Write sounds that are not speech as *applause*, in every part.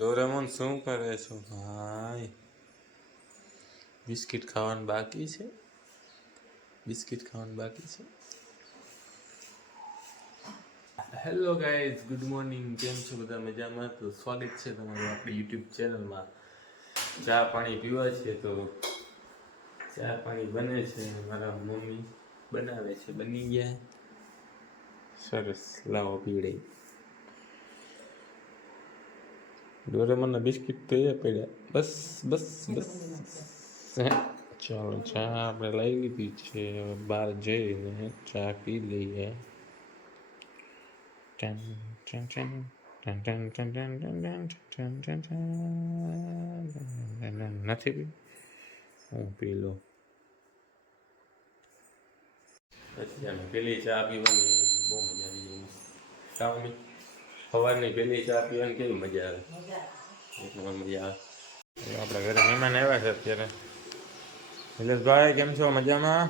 Doraemon શું કરે છો? ભાઈ. બિસ્કિટ ખાવાનું બાકી છે? બિસ્કિટ ખાવાનું બાકી છે? હેલો ગાઈઝ ગુડ મોર્નિંગ કેમ છો બધા મજામાં? તો સ્વાગત છે તમારું આપણી યુટ્યુબ ચેનલમાં ચા પાણી પીવા છે તો ચા પાણી બને છે. મારા મમ્મી બનાવે છે. બની ગયા. સરસ. લાવો પીવડે ડોરેમોનના બિસ્કિટ તો એ પડ્યા બસ બસ બસ હે, ચાલો ચા આપણે લઈ લીધી છે હવે બહાર જઈને ચા પી લઈએ ટન ટન ટન ટન ટન ટન ટન ટન ટન ટન ટન ટન. નથી પી હું પી લઉં પછી અમે પેલી ચા પીવાની બહુ મજા આવી જાય સાવની સવારની પેલી ચા પીવાની કેવી મજા આવે? એક મજા આવે. આપણા ઘરે મહેમાન આવ્યા છે અત્યારે. નિલેશભાઈ કેમ છો? મજામાં?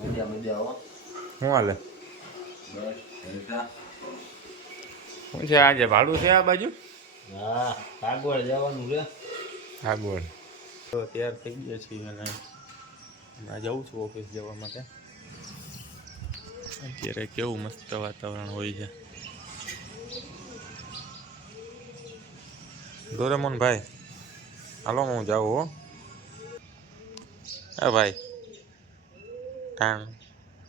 મજા મજા આવો શું હાલે? શું છે આજે ભાડું છે આ બાજુ? હા આગળ જવાનું છે. આગળ તો તૈયાર થઈ ગયા છીએ અને હમણાં જાઉં છું ઓફિસ જવા માટે. અત્યારે કેવું મસ્ત વાતાવરણ હોય છે. ડોરેમોન ભાઈ હાલો હું જાઉં હો. હા ભાઈ ટાણ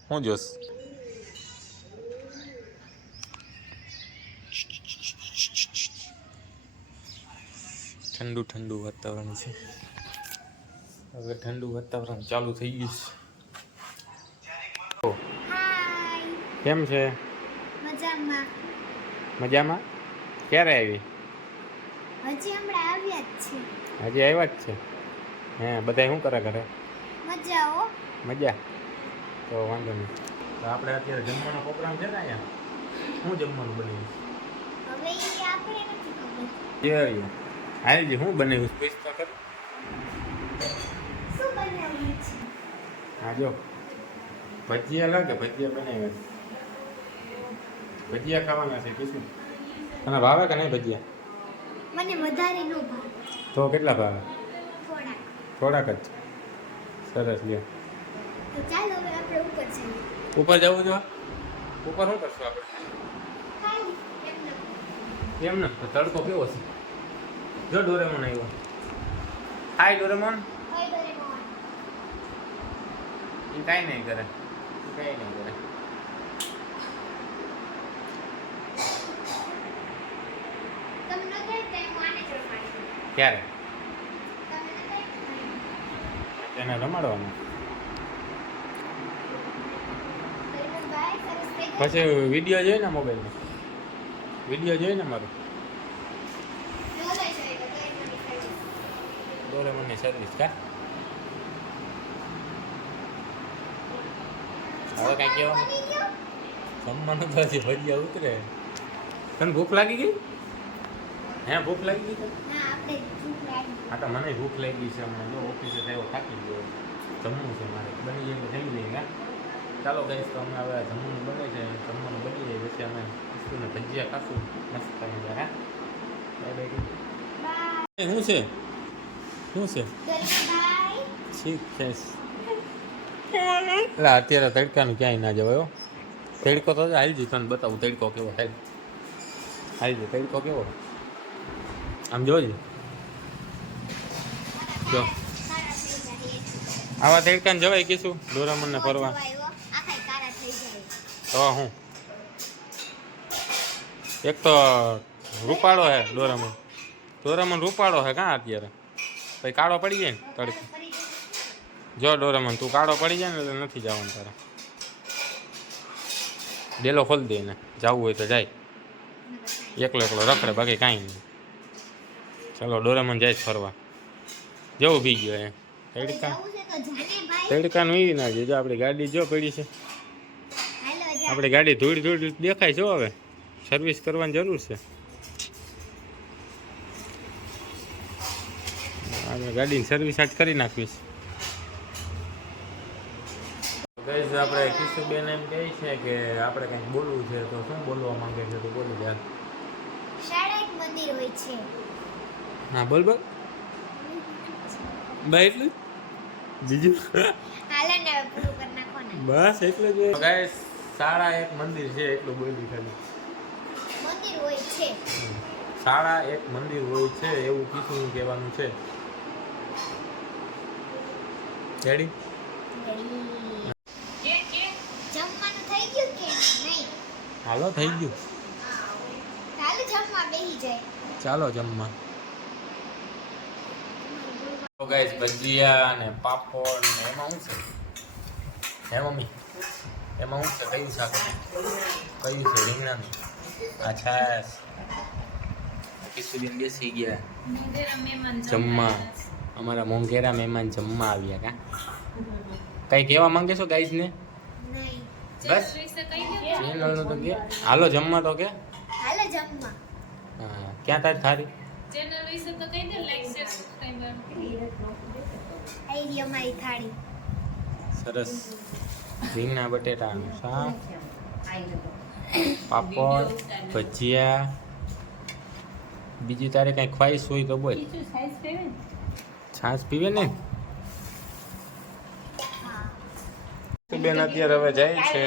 હું જોશ. ઠંડુ ઠંડુ વાતાવરણ છે. હવે ઠંડુ વાતાવરણ ચાલુ થઈ ગયું છે. કેમ છે? મજામાં. મજામાં? ક્યારે આવી? હજી હમણાં આવ્યા જ છે. હજી આવ્યા જ છે? હે બધા શું કરે ઘરે? મજા હો. મજા? તો વાંધો નહીં. તો આપણે અત્યારે જમવાનો પ્રોગ્રામ છે ને અહીંયા? શું જમવાનું બનાવ્યું? હવે આપણે નથી ખબર. છે હાલજી શું બનાવ્યું? પૂછ તો કર શું બનાવ્યું છે? હા જો ભજીયા લાગે ભજીયા બનાવ્યા ભજીયા ખાવાના છે કીધું તને ભાવે કે નહીં ભજીયા? મને વધારે નો ભાવે તો કેટલા ભાવે? થોડાક. થોડાક જ. સરસ લ્યો. તો ચાલો હવે આપણે ઉપર જઈએ. ઉપર જવું જો. ઉપર શું કરશું આપણે? એમ ને તડકો કેવો છે? જો ડોરેમોન આવ્યો. હાય ડોરેમોન. હોય ડોરેમોન. એ કાંઈ નહીં કરે. કાંઈ નહીં કરે તમે ન કહેતા હું આને જ રમાડી દઉં. ક્યારે તેને રમાડવાનું. પછી વીડિયો જોઈ ને મોબાઈલમાં વીડિયો જોઈ ને મારો? ડોરેમોનની સર્વિસ. કા? હવે કાંઈ કહેવાનું જમવાનું તો હજી ભજીયા ઉતરે. તને ભૂખ લાગી ગઈ? હે, ભૂખ લાગી ગઈ તને? હા તો મને ભૂખ લાગી છે હમણાં. જો ઓફિસે થયો થાકી ગયો. જમવું છે મારે. બની જાય એટલે જમી લઈએ ચાલો ગઈશ તો હમણાં હવે જમવાનું બને છે. જમવાનું બની જાય. પછી અમે ઈસુને ભજીયા ખાશું. મસ્ત બાય બાય શું છે? શું છે? ઠીક છે. એટલે અત્યારે તડકાનું ક્યાંય ના જવાયો તડકો તો હાલજી તને બતાવું તડકો કેવો થાય. હાલજી તડકો કેવો. આમ જોજે. જો. આવા તડકાને જવાય કીશું ડોરામનને ફરવા. તો હું? એક તો રૂપાળો હે ડોરામન ડોરામન રૂપાળો હે કાં અત્યારે? પછી કાળો પડી જાય ને તડકો? જો ડોરેમન તું કાળો પડી જાય ને એટલે નથી જવાનું તારે. ડેલો ખોલી દે ને જવું હોય તો જાય. એકલો એકલો રખડે બાકી કાંઈ નહીં. ચાલો ડોરેમન જાય ફરવા. જવું બી ગયો એ તડકા. તડકા તડકાનું ઈ ના જો આપણી ગાડી જો પડી છે. હાલો આપણી ગાડી ધૂળ ધૂળ દેખાય જો હવે. સર્વિસ કરવાની જરૂર છે. આપણે ગાડીની સર્વિસ આજ કરી નાખવી છે. આપણે કિશુબેન એમ કહે છે કે આપણે કંઈક બોલવું છે તો શું બોલવા માંગે છે તો બોલી દે શાળા એક મંદિર હોય છે. હા બોલ બોલ. બા એટલું? જીજુ? હાલો ને હવે પૂરું કરી નાખો ને બસ એટલું જ ગાઈસ શાળા એક મંદિર છે એટલું બોલી ખાલી મંદિર હોય છે. શાળા એક મંદિર હોય છે એવું કીધું કહેવાનું છે. રેડી જમવાનું થઈ ગયું કે નહીં? હાલો થઈ ગયું. ચાલો જમવા બેસી જાય. ચાલો જમવા. તો ગાઈસ ભજીયા ને પાપડ ને એમાં શું છે? હે મમ્મી? એમાં શું છે? કયું શાક કયું છે? રીંગણાનું? આ છાસ કિશુબેન બેસી ગયા. જમવા અમારા મોંઘેરા મહેમાન જમવા આવ્યા કા? કઈ કહેવા માંગે છો ગાઈસ ને? નહીં. બસ. ચેનલનું તો કે. હાલો જમવા તો કે. હાલો જમવા. હા ક્યાં તારી થારી? ચેનલ વિશે તો કહી દે લાઈક શેર સબસ્ક્રાઇબ આવી રહી અમારી થાળી. સરસ. રીંગણા બટેટાનું શાક *coughs* પાપડ ભજીયા. બીજી તારે કઈ ખ્વાઈશ હોય તો બોલ. છાશ પીવે ને? બેન અત્યારે હવે જાય છે.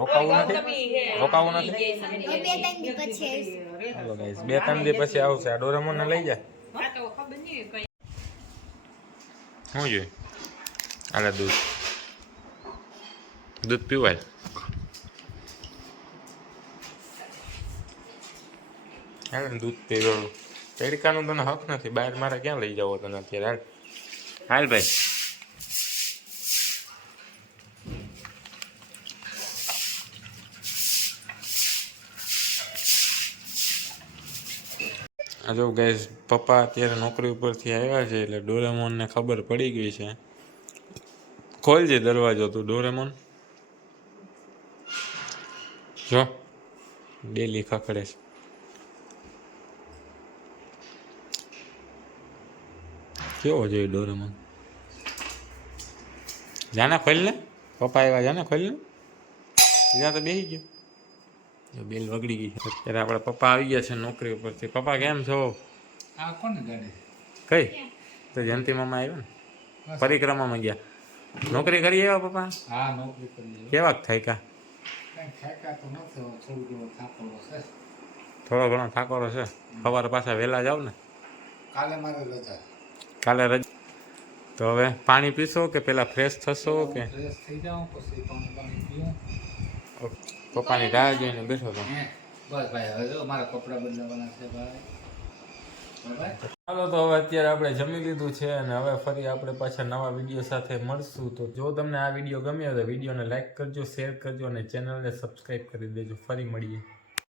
રોકાવું નથી? રોકાવું નથી. હવે બે ત્રણ દી પછી. હાલો guys, બે ત્રણ દી પછી આવશે. આ ડોરેમોન લઈ જા. શું જોઈએ? આલા દૂધ. દૂધ પીવાય. હાલ ને દૂધ પીવાનું તડકાનું તને હક નથી. બહાર મારે ક્યાં લઈ જાવ તને અત્યારે? હાલ. હાલ ભાઈ. આ જો ગેસ પપ્પા અત્યારે નોકરી ઉપરથી આવ્યા છે એટલે ડોરેમોનને ખબર પડી ગઈ છે. ખોલજે દરવાજો તું, ડોરેમોન. જો, ડેલી ખખડે છે. કેવો જોઈએ ડોરેમોન? જાને ખોલ ને પપ્પા આવ્યા જાને ખોલ ને ત્યાં તો બેસી ગયો. જો બેલ વગડી ગઈ છે અત્યારે આપણા પપ્પા આવી ગયા છે નોકરી ઉપરથી પપ્પા કેમ છો આ કોની ગાડી કઈ તો જયંતિ મામા આવ્યા ને પરિક્રમામાં ગયા નોકરી કરી આવ્યા પપ્પા હા નોકરી કરી કેવાક થાય કા કઈ ઠેકા તો નથી હવે થોડું ઘણું થાકેલો છે થોડો ઘણો થાકોરો છે સવારે પાછા વહેલા જાવ ને કાલે મારે રજા કાલે રજ તો હવે પાણી પીશો કે પેલા ફ્રેશ થશો કે ફ્રેશ થઈ જાઉં પછી પાણી પાણી પીવું પપ્પાની રાહ જોઈને બેઠો તો બસ ભાઈ હવે જો મારા કપડાં બદલાવાના છે ભાઈ. ભાઈ ચાલો તો હવે અત્યારે આપણે જમી લીધું છે અને હવે ફરી આપણે પાછા નવા વીડિયો સાથે મળશું. તો જો તમને આ વીડિયો ગમ્યો તો વિડીયોને લાઇક કરજો શેર કરજો અને ચેનલને સબસ્ક્રાઈબ કરી દેજો. ફરી મળીએ.